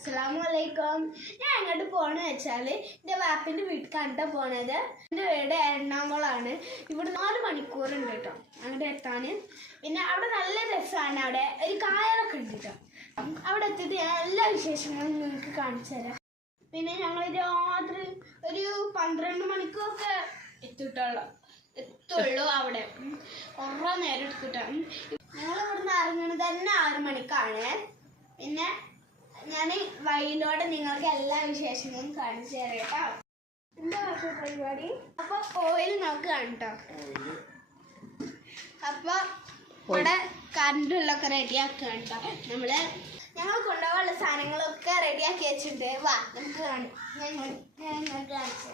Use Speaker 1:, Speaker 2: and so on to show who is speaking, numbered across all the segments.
Speaker 1: അസ്സലാമലൈക്കും ഞാൻ എങ്ങോട്ട് പോണെന്ന് വെച്ചാൽ എന്റെ വാപ്പിന്റെ വീട്ടിലേക്കാണ് പോണത്. എന്റെ വീട് എറണാകുളമാണ്. ഇവിടെ നാല് മണിക്കൂറുണ്ട് കേട്ടോ അങ്ങോട്ട് എത്താന്. പിന്നെ അവിടെ നല്ല രസമാണ് അവിടെ. ഒരു കായലൊക്കെ ഉണ്ട് കേട്ടോ അവിടെ എത്തിയിട്ട് ഞാൻ എല്ലാ വിശേഷങ്ങളും നിങ്ങൾക്ക് കാണിച്ചു തരാം. പിന്നെ ഞങ്ങൾ രാത്രി ഒരു പന്ത്രണ്ട് മണിക്കൂറൊക്കെ എത്തിട്ടുള്ളൂ എത്തുള്ളൂ അവിടെ. കുറേ നേരം എടുത്തിട്ടാണ്. ഞങ്ങൾ ഇവിടുന്ന് ഇറങ്ങുന്നത് തന്നെ ആറ് മണിക്കാണ്. പിന്നെ ഞാൻ വഴിയിലൂടെ നിങ്ങൾക്ക് എല്ലാ വിശേഷങ്ങളും കാണിച്ചു തരാം കേട്ടോ. എന്താ പരിപാടി? അപ്പൊ ഓയിൽ നമുക്ക് കണ്ടോ അപ്പൊ ഇവിടെ കറണ്ടുള്ളൊക്കെ റെഡിയാക്കുക കേട്ടോ നമ്മൾ ഞങ്ങൾ കൊണ്ടുപോകാനുള്ള സാധനങ്ങളൊക്കെ റെഡിയാക്കി വെച്ചിട്ടുണ്ട്. വാ നമുക്ക് കാണും. ഇങ്ങോട്ട് കാണിച്ചു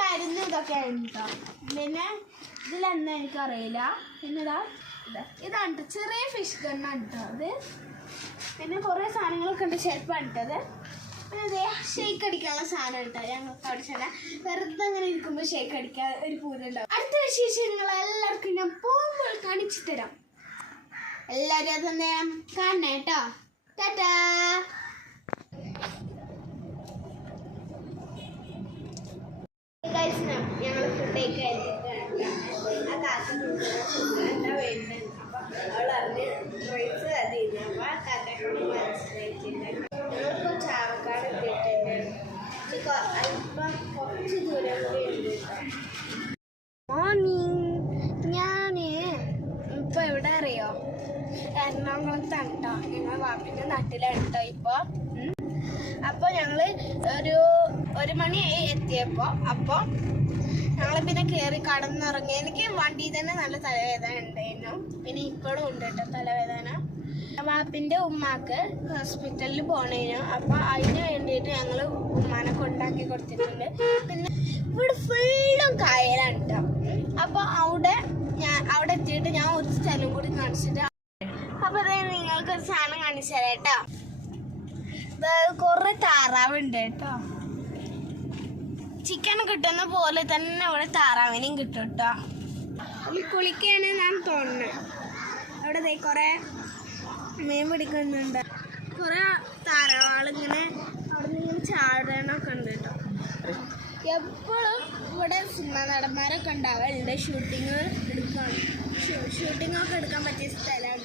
Speaker 1: മരുന്ന് ഇതൊക്കെയാണ് കേട്ടോ പിന്നെ ഇതിലെന്താ എനിക്കറിയില്ല. പിന്നെ ഇതാ ഇതാ ഇതാണ്. ചെറിയ ഫിഷ് ഗണ്ണാണ് കേട്ടോ അത് പിന്നെ കുറേ സാധനങ്ങളൊക്കെ ഉണ്ട് ചെരുപ്പാണ് ഇട്ടത് പിന്നെ ഷേക്ക് അടിക്കാനുള്ള സാധനം കേട്ടോ ഞങ്ങൾക്ക് അവിടെ ചെന്നാൽ വെറുതെ അങ്ങനെ ഇരിക്കുമ്പോൾ ഷേക്ക് അടിക്കാൻ ഒരു പൂരുണ്ടാവും അടുത്ത വിശേഷം നിങ്ങൾ എല്ലാവർക്കും ഞാൻ പോകുമ്പോൾ കാണിച്ചു തരാം. എല്ലാവരും അതൊന്ന് കാണണം കേട്ടോ ടാറ്റാ. ഞങ്ങൾ ഫുഡൊക്കെ ആ താത്ത എന്താ വേണ്ടത്? ഞങ്ങൾ വാപ്പിന്റെ നാട്ടിലാണ് കേട്ടോ ഇപ്പോൾ അപ്പോൾ ഞങ്ങൾ ഒരു ഒരു മണി എത്തിയപ്പോൾ അപ്പോൾ ഞങ്ങൾ പിന്നെ കയറി കടന്നിറങ്ങി. എനിക്ക് വണ്ടി തന്നെ നല്ല തലവേദന ഉണ്ടായിരുന്നു. പിന്നെ ഇപ്പോഴും ഉണ്ട് കേട്ടോ തലവേദന. വാപ്പിന്റെ ഉമ്മാക്ക് ഹോസ്പിറ്റലിൽ പോണേനു. അപ്പോൾ അതിന് വേണ്ടിയിട്ട് ഞങ്ങൾ ഉമ്മാനെ കൊണ്ടാക്കി കൊടുത്തിട്ടുണ്ട്. പിന്നെ ഇവിടെ ഫുള്ളും കായലാണ് കേട്ടോ അപ്പോൾ അവിടെ ഞാൻ അവിടെ എത്തിയിട്ട് ഞാൻ ഒരു സ്ഥലം കൂടി കാണിച്ചിട്ട് അപ്പോൾ അതെ നിങ്ങൾക്ക് ഒരു സാധനം കാണിച്ചു തരാം കേട്ടോ. കൊറേ താറാവുണ്ട് കേട്ടോ. ചിക്കൻ കിട്ടുന്ന പോലെ തന്നെ ഇവിടെ താറാവിനെയും കിട്ടും കേട്ടോ. കുളിക്കാണ് ഞാൻ തോന്നുന്നത്. അവിടെ കുറെ മീൻ പിടിക്കുന്നുണ്ട്. കുറെ താറാവാളിങ്ങനെ അവിടെ നിന്ന് ഇങ്ങനെ ചാടണൊക്കെ ഉണ്ട് കേട്ടോ. എപ്പോഴും ഇവിടെ സിനിമ നടന്മാരൊക്കെ ഉണ്ടാവലുണ്ട് ഷൂട്ടിങ് എടുക്കാൻ ഷൂട്ടിംഗ് ഒക്കെ എടുക്കാൻ പറ്റിയ സ്ഥലമാണ്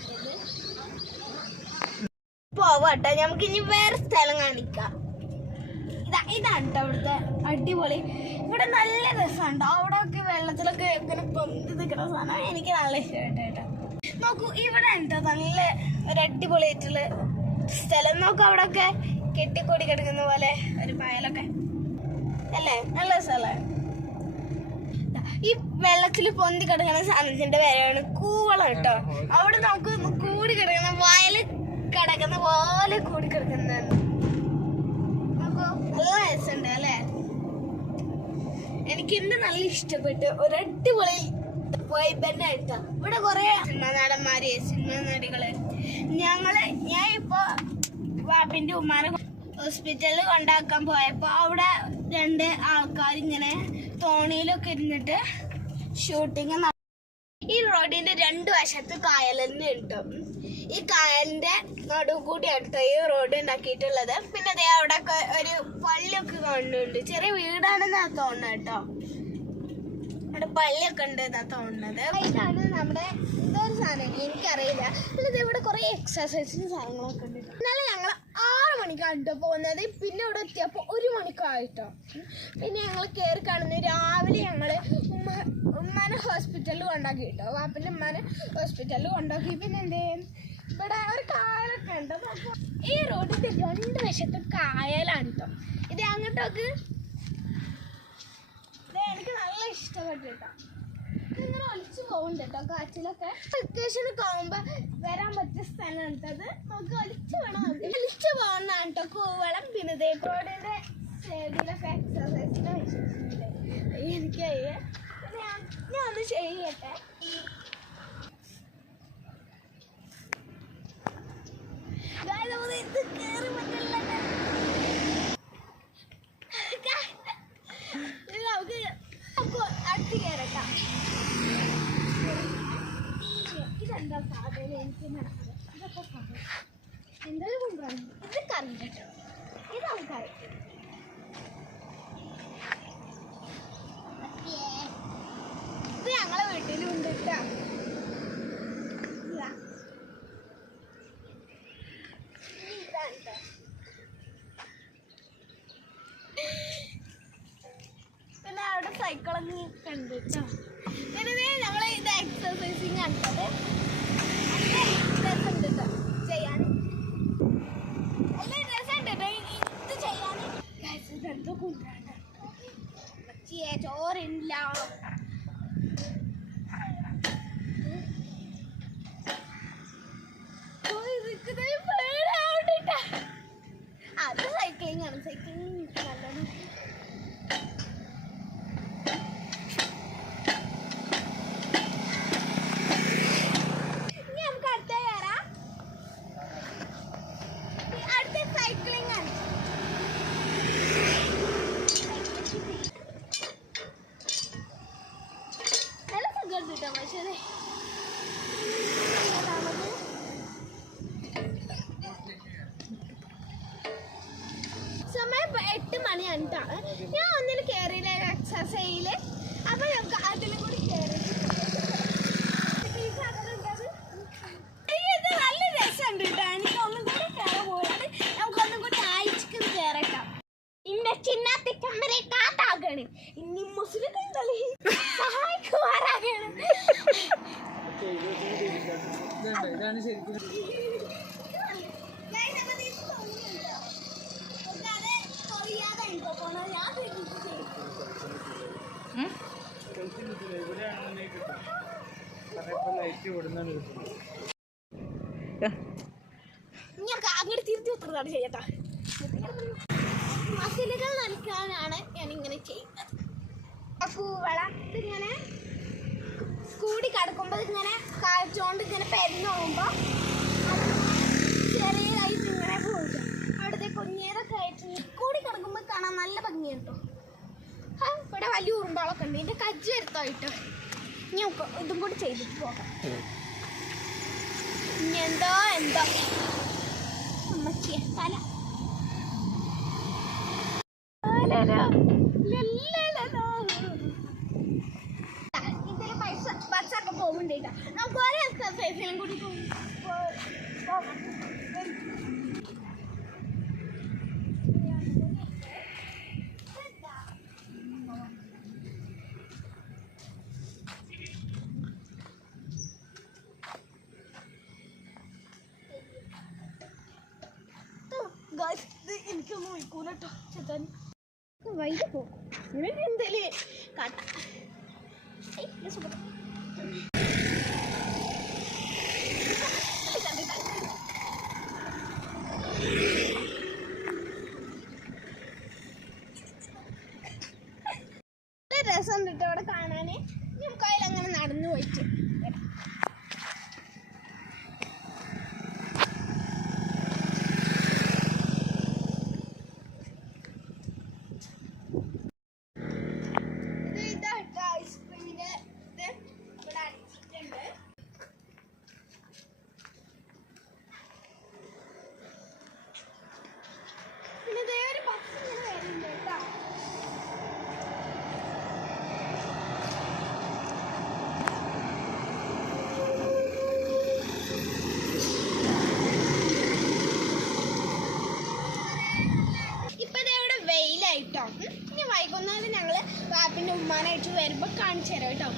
Speaker 1: പോവാട്ടോ. നമുക്ക് ഇനി വേറെ സ്ഥലം കാണിക്കാം. ഇതാ ഇതാണ് ട്ടോ ഇവിടുത്തെ അടിപൊളി. ഇവിടെ നല്ല രസമുണ്ടോ. അവിടെ ഒക്കെ വെള്ളത്തിലൊക്കെ ഇങ്ങനെ പൊന്തി നിൽക്കുന്ന സാധനം എനിക്ക് നല്ല ഇഷ്ടമായിട്ട് കേട്ടോ. നോക്കൂ ഇവിടെ ഉണ്ടോ? നല്ല ഒരു അടിപൊളിയായിട്ടുള്ള സ്ഥലം. നോക്കൂ അവിടെ ഒക്കെ കെട്ടിക്കൂടി കിടക്കുന്ന പോലെ ഒരു പായലൊക്കെ. അല്ലേ? നല്ല സ്ഥലമാണ് ഈ വെള്ളത്തിൽ പൊന്തി കിടക്കുന്ന സാധനത്തിന്റെ പേരാണ് കൂവളം കേട്ടോ. അവിടെ നമുക്ക് കൂടി കിടക്കുന്ന വയൽ കിടക്കുന്ന പോലെ കൂടി കിടക്കുന്നതാണ്. നല്ല രസമുണ്ട് അല്ലേ? എനിക്ക് എന്റെ നല്ല ഇഷ്ടപ്പെട്ട് ഒരു അടിപൊളി വൈബന്നെ കേട്ടോ ഇവിടെ കുറെ സിനിമ നടന്മാര് സിനിമ നടികൾ. ഞങ്ങൾ ഞാൻ ഇപ്പൊ വാപ്പിന്റെ ഉമ്മാനെ ഹോസ്പിറ്റലിൽ കൊണ്ടാക്കാൻ പോയപ്പോ അവിടെ രണ്ട് ആൾക്കാർ ഇങ്ങനെ തോണിയിലൊക്കെ ഇരുന്നിട്ട് ഷൂട്ടിങ് ഈ റോഡിന്റെ രണ്ട് വശത്ത് കായൽ തന്നെ ഉണ്ട്. ഈ കായലിന്റെ നടുവ് കൂടിയാണ് അടുത്ത ഈ റോഡ് ഉണ്ടാക്കിയിട്ടുള്ളത്. പിന്നെ അതേ അവിടെ ഒരു പള്ളിയൊക്കെ കാണുന്നുണ്ട്. ചെറിയ വീടാണെന്നാ തോന്നുന്നത് കേട്ടോ. അവിടെ പള്ളിയൊക്കെ ഉണ്ട് എന്നാ തോന്നുന്നത്. ഇതാണ് നമ്മുടെ ഇതൊരു സാധനം എനിക്കറിയില്ല. അല്ലാതെ ഇവിടെ കുറെ എക്സസൈസും സാധനങ്ങളൊക്കെ ഉണ്ട്. ഇന്നലെ ഞങ്ങൾ ആറ് മണിക്കാണ് ട്ടോ പോകുന്നത്. പിന്നെ ഇവിടെ എത്തിയപ്പോൾ ഒരു മണിക്കായിട്ടോ. പിന്നെ ഞങ്ങൾ കയറി കാണുന്നത് രാവിലെ ഞങ്ങൾ ഉമ്മ ഉമ്മാനെ ഹോസ്പിറ്റലിൽ കൊണ്ടാക്കി കേട്ടോ. വാപ്പിന്റെ ഉമ്മാനെ ഹോസ്പിറ്റലിൽ കൊണ്ടാക്കി. പിന്നെ എന്തേ? ഇവിടെ ഒരു കായലൊക്കെ ഉണ്ട്. ഈ റോഡിന്റെ രണ്ട് വശത്തും കായലാണ് കേട്ടോ. ഇത് അങ്ങോട്ടൊക്കെ ഇത് എനിക്ക് നല്ല ഇഷ്ടപ്പെട്ടു കേട്ടോ. ഇങ്ങനെ ഒലിച്ചു പോകുന്നുണ്ട് കേട്ടോ കാറ്റിലൊക്കെ. വെക്കേഷനൊക്കെ ആകുമ്പോ വരാൻ പറ്റിയ സ്ഥലമാണ് കേട്ടോ അത്. നമുക്ക് ഒലിച്ചു വേണം ഒലിച്ചു പോകുന്നതാണ് കേട്ടോ. കൂവളം പിന്നെ ദേ റോഡിന്റെ സൈഡിലൊക്കെ എക്സസൈസിന്റെ വിശേഷമുണ്ട് എനിക്ക് ഞാൻ- ഞാൻ ഒന്ന് ചെയ്യട്ടെ? ഇത് കേറി പറ്റില്ല ഇത് നമുക്ക് അപ്പൊ അടുത്ത് കയറട്ടാ ഇതെന്താ സാധനം എനിക്ക് മനസ്സിലായി. ഇതൊക്കെ സാധനം. എന്തൊരു കൊണ്ടുവരണം ഇത് കറിയില്ല കേട്ടോ. ഇത് ആൾക്കാർ ഇത് ഞങ്ങളെ വീട്ടിലുണ്ട് കേട്ടോ. സൈക്കിളൊക്കെ കണ്ടു കേട്ടോ. ഞങ്ങൾ ഇത് എക്സസൈസിങ് കണ്ടത്.
Speaker 2: Đang. കിട്ടുന്നത്.
Speaker 1: ഞാൻ അങ്ങോട്ട് തിരിച്ചു ഉത്തരവാണ് ചെയ്യട്ടാ. മസിലുകൾ നനയ്ക്കാനാണ് ഞാൻ ഇങ്ങനെ ചെയ്യുന്നത് ഇതിങ്ങനെ കൂടി കിടക്കുമ്പോൾ ഇങ്ങനെ കാഴ്ചോണ്ട് ഇങ്ങനെ പോകുമ്പോൾ ചെറിയതായിട്ട് ഇങ്ങനെ പോകും അവിടുത്തെ കുഞ്ഞേതൊക്കെ ആയിട്ട് കൂടി കിടക്കുമ്പോൾ കാണാൻ നല്ല ഭംഗിയാണ് കേട്ടോ ഇവിടെ വലിയ ഉറുമ്പാളൊക്കെ ഉണ്ട്. ഇതിന്റെ കജ്ജ് വരുത്തായിട്ട്. ഇനി ഇതും കൂടി ചെയ്തിട്ട് പോകാം. ഇനി എന്തോ എന്തോ. അമ്മച്ചിയെ തല. ഇത് എനിക്കൊന്നും ഒഴിക്കൂല കേട്ടോ ചേട്ടാൻ വൈകി. പോകും ഇങ്ങനെ എന്തേലും കാട്ടാം ഏയ്, ഇത് സുഖം. ഇത് കണ്ടിട്ടാ. നല്ല രസമുണ്ട് കേട്ടോ അവിടെ കാണാന് നമുക്ക് അതിലങ്ങനെ നടന്നു പോയിട്ട് വരാം ഇത് ഇതാട്ടോ ഐസ്ക്രീമിന്റെ ഇത് ഇവിടെ അടിച്ചിട്ടുണ്ട് പിന്നെ ദേ ഒരു ബസ് ഇങ്ങനെ വരുന്നുണ്ട് കേട്ടോ ഇപ്പൊ ദേ ഇവിടെ വാപ്പിന്റെ ഉമ്മാനായിട്ട് വരുമ്പോൾ കാണിച്ചു തരാം കേട്ടോ.